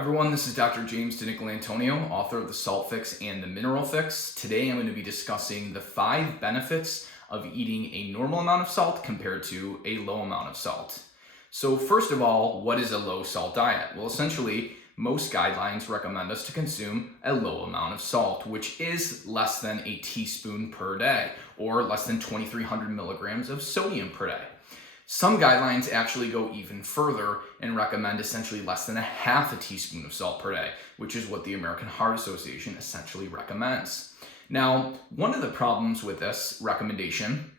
Everyone, this is Dr. James DiNicolantonio, author of The Salt Fix and The Mineral Fix. Today I'm going to be discussing the 5 benefits of eating a normal amount of salt compared to a low amount of salt. So first of all, what is a low salt diet? Well, essentially, most guidelines recommend us to consume a low amount of salt, which is less than a teaspoon per day, or less than 2,300 milligrams of sodium per day. Some guidelines actually go even further and recommend essentially less than a half a teaspoon of salt per day, which is what the American Heart Association essentially recommends. Now, one of the problems with this recommendation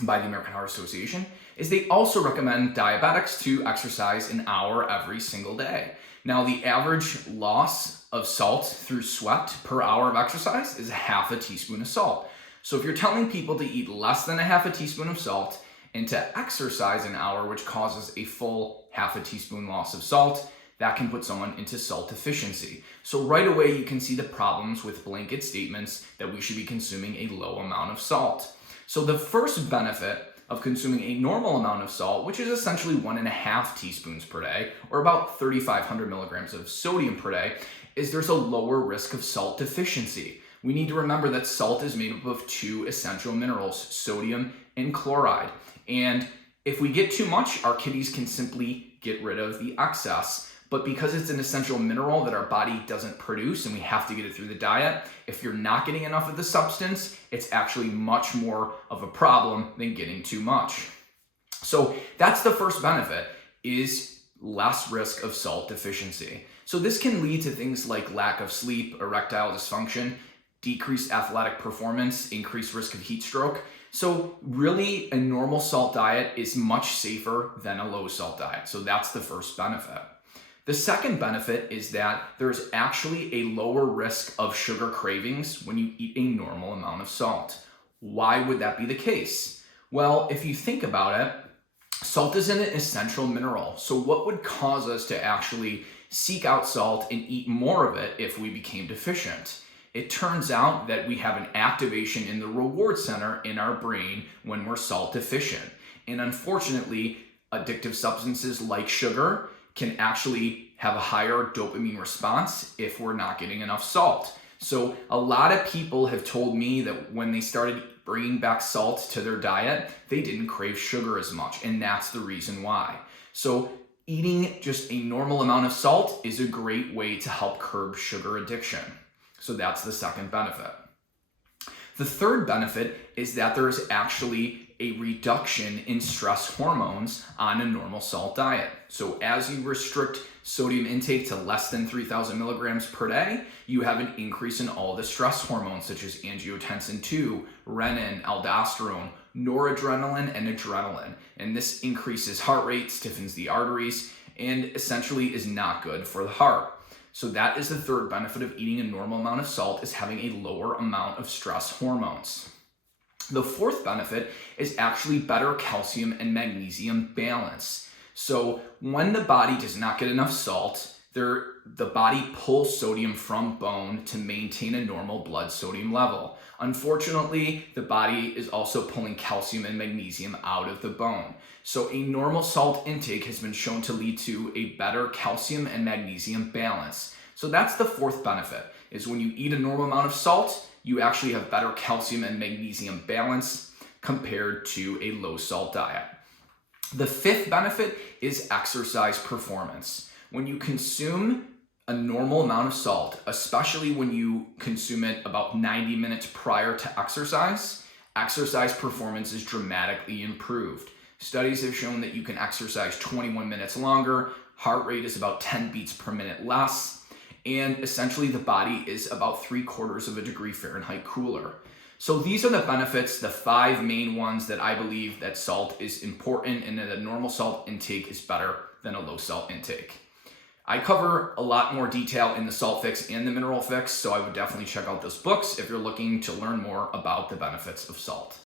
by the American Heart Association is they also recommend diabetics to exercise an hour every single day. Now, the average loss of salt through sweat per hour of exercise is a half a teaspoon of salt. So if you're telling people to eat less than a half a teaspoon of salt and to exercise an hour, which causes a full half a teaspoon loss of salt, that can put someone into salt deficiency. So right away, you can see the problems with blanket statements that we should be consuming a low amount of salt. So the first benefit of consuming a normal amount of salt, which is essentially 1.5 teaspoons per day, or about 3,500 milligrams of sodium per day, is there's a lower risk of salt deficiency. We need to remember that salt is made up of 2 essential minerals, sodium and chloride. And if we get too much, our kidneys can simply get rid of the excess. But because it's an essential mineral that our body doesn't produce and we have to get it through the diet, if you're not getting enough of the substance, it's actually much more of a problem than getting too much. So that's the first benefit, is less risk of salt deficiency. So this can lead to things like lack of sleep, erectile dysfunction, decreased athletic performance, increased risk of heat stroke. So really, a normal salt diet is much safer than a low salt diet. So that's the first benefit. The second benefit is that there's actually a lower risk of sugar cravings when you eat a normal amount of salt. Why would that be the case? Well, if you think about it, salt is an essential mineral. So what would cause us to actually seek out salt and eat more of it if we became deficient? It turns out that we have an activation in the reward center in our brain when we're salt deficient. And unfortunately, addictive substances like sugar can actually have a higher dopamine response if we're not getting enough salt. So a lot of people have told me that when they started bringing back salt to their diet, they didn't crave sugar as much, and that's the reason why. So eating just a normal amount of salt is a great way to help curb sugar addiction. So that's the second benefit. The third benefit is that there is actually a reduction in stress hormones on a normal salt diet. So as you restrict sodium intake to less than 3,000 milligrams per day, you have an increase in all the stress hormones such as angiotensin II, renin, aldosterone, noradrenaline, and adrenaline. And this increases heart rate, stiffens the arteries, and essentially is not good for the heart. So that is the third benefit of eating a normal amount of salt, is having a lower amount of stress hormones. The fourth benefit is actually better calcium and magnesium balance. So when the body does not get enough salt, the body pulls sodium from bone to maintain a normal blood sodium level. Unfortunately, the body is also pulling calcium and magnesium out of the bone. So a normal salt intake has been shown to lead to a better calcium and magnesium balance. So that's the fourth benefit, is when you eat a normal amount of salt, you actually have better calcium and magnesium balance compared to a low salt diet. The fifth benefit is exercise performance. When you consume a normal amount of salt, especially when you consume it about 90 minutes prior to exercise performance is dramatically improved. Studies have shown that you can exercise 21 minutes longer, heart rate is about 10 beats per minute less, and essentially the body is about 3/4 of a degree Fahrenheit cooler. So these are the benefits, the 5 main ones that I believe that salt is important and that a normal salt intake is better than a low salt intake. I cover a lot more detail in the Salt Fix and the Mineral Fix, so I would definitely check out those books if you're looking to learn more about the benefits of salt.